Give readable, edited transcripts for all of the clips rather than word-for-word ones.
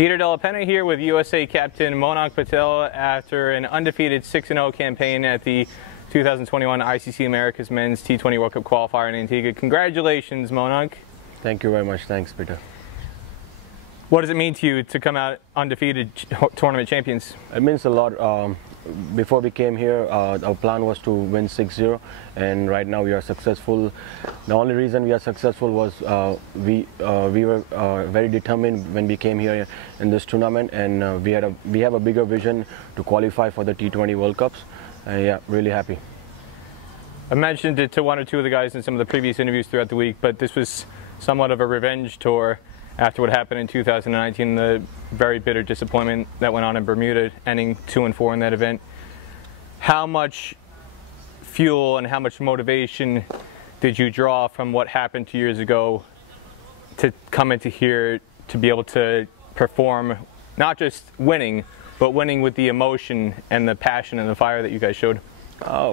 Peter Della Penna here with USA captain Monank Patel after an undefeated 6-0 campaign at the 2021 ICC America's Men's T20 World Cup Qualifier in Antigua. Congratulations, Monank. Thank you very much. Thanks, Peter. What does it mean to you to come out undefeated tournament champions? It means a lot. Before we came here, our plan was to win 6-0, and right now we are successful. The only reason we are successful was we were very determined when we came here in this tournament, and we have a bigger vision to qualify for the T20 World Cups. Yeah, really happy. I mentioned it to one or two of the guys in some of the previous interviews throughout the week, but this was somewhat of a revenge tour after what happened in 2019, the very bitter disappointment that went on in Bermuda, ending 2-4 in that event. How much fuel and how much motivation did you draw from what happened 2 years ago to come into here to be able to perform, not just winning, but winning with the emotion and the passion and the fire that you guys showed?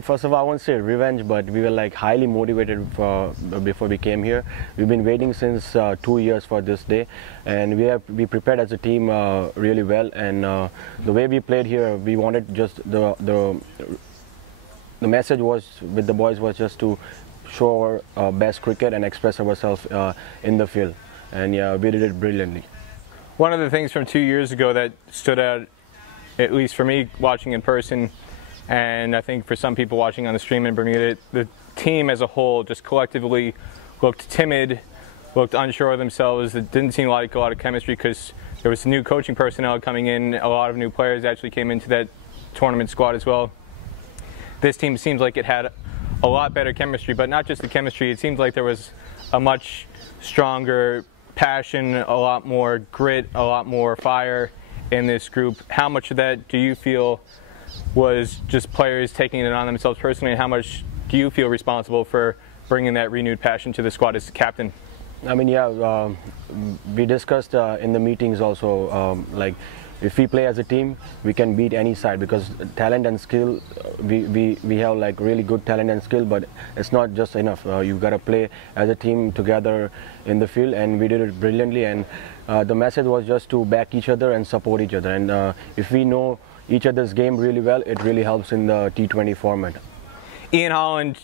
First of all, I won't say revenge, but we were like highly motivated before we came here. We've been waiting since 2 years for this day, and we prepared as a team really well. And the way we played here, we wanted just the message was with the boys was just to show our best cricket and express ourselves in the field. And yeah, we did it brilliantly. One of the things from 2 years ago that stood out, at least for me watching in person, and I think for some people watching on the stream in Bermuda, the team as a whole just collectively looked timid, looked unsure of themselves. It didn't seem like a lot of chemistry because there was new coaching personnel coming in. A lot of new players actually came into that tournament squad as well. This team seems like it had a lot better chemistry, but not just the chemistry. It seems like there was a much stronger passion, a lot more grit, a lot more fire in this group. How much of that do you feel was just players taking it on themselves personally, and how much do you feel responsible for bringing that renewed passion to the squad as captain? I mean, yeah, we discussed in the meetings also, like if we play as a team, we can beat any side because talent and skill, we have like really good talent and skill, but it's not just enough. You've got to play as a team together in the field, and we did it brilliantly. And the message was just to back each other and support each other. And if we know each other's game really well, it really helps in the T20 format. Ian Holland,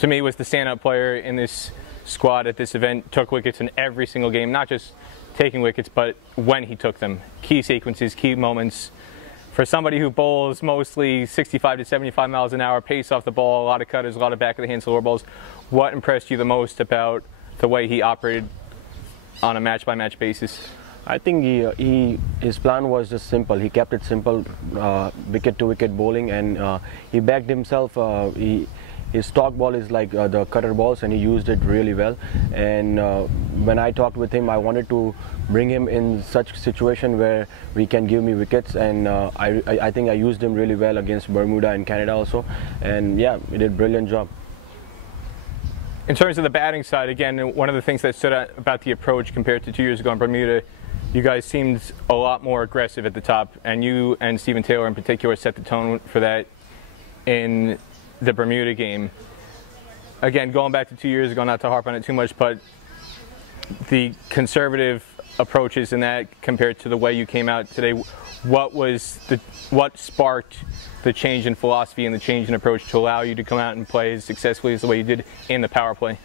to me, was the stand-up player in this squad at this event. Took wickets in every single game, not just taking wickets, but when he took them. Key sequences, key moments. For somebody who bowls mostly 65 to 75 miles an hour, pace off the ball, a lot of cutters, a lot of back of the hand slower balls, what impressed you the most about the way he operated on a match-by-match basis? I think his plan was just simple. He kept it simple, wicket-to-wicket bowling, and he backed himself. His stock ball is like the cutter balls, and he used it really well. And when I talked with him, I wanted to bring him in such situation where we can give me wickets, and I think I used him really well against Bermuda and Canada also. And yeah, he did a brilliant job. In terms of the batting side, again, one of the things that stood out about the approach compared to 2 years ago in Bermuda, you guys seemed a lot more aggressive at the top, and you and Stephen Taylor in particular set the tone for that in the Bermuda game. Again, going back to 2 years ago, not to harp on it too much, but the conservative approaches in that compared to the way you came out today, what sparked the change in philosophy and the change in approach to allow you to come out and play as successfully as the way you did in the power play?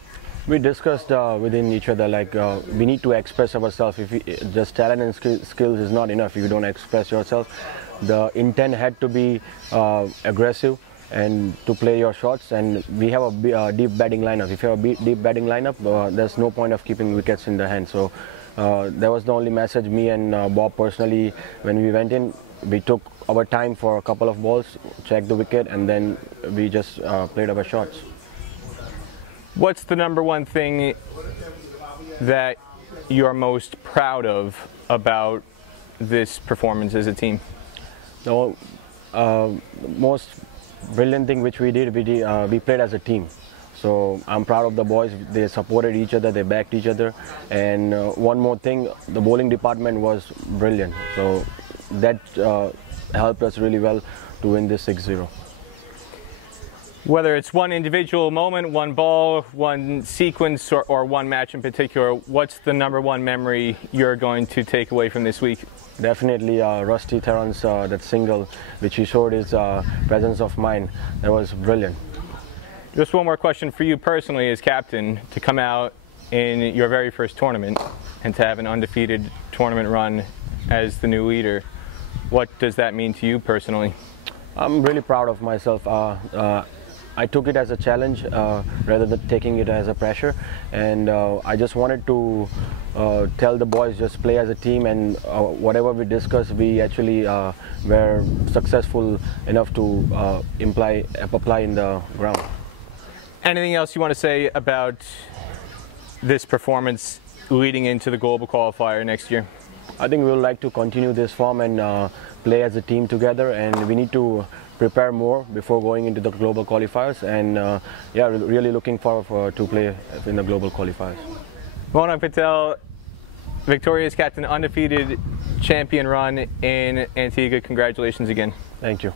We discussed within each other, like we need to express ourselves. If just talent and skills is not enough, if you don't express yourself, the intent had to be aggressive and to play your shots. And we have a deep batting lineup. If you have a deep batting lineup, there's no point of keeping wickets in the hand. So that was the only message. Me and Bob personally, when we went in, we took our time for a couple of balls, checked the wicket, and then we just played our shots. What's the number one thing that you're most proud of about this performance as a team? The most brilliant thing which we did, we played as a team. So I'm proud of the boys. They supported each other, they backed each other. And one more thing, the bowling department was brilliant. So that helped us really well to win this 6-0. Whether it's one individual moment, one ball, one sequence, or one match in particular, what's the #1 memory you're going to take away from this week? Definitely Rusty Theron's that single, which he showed his presence of mind. That was brilliant. Just one more question for you personally as captain, to come out in your very first tournament and to have an undefeated tournament run as the new leader. What does that mean to you personally? I'm really proud of myself. I took it as a challenge rather than taking it as a pressure, and I just wanted to tell the boys, just play as a team, and whatever we discussed, we actually were successful enough to apply in the ground. Anything else you want to say about this performance leading into the global qualifier next year? I think we would like to continue this form and play as a team together, and we need to prepare more before going into the global qualifiers, and yeah, really looking forward to play in the global qualifiers. Monank Patel, victorious captain, undefeated champion run in Antigua. Congratulations again. Thank you.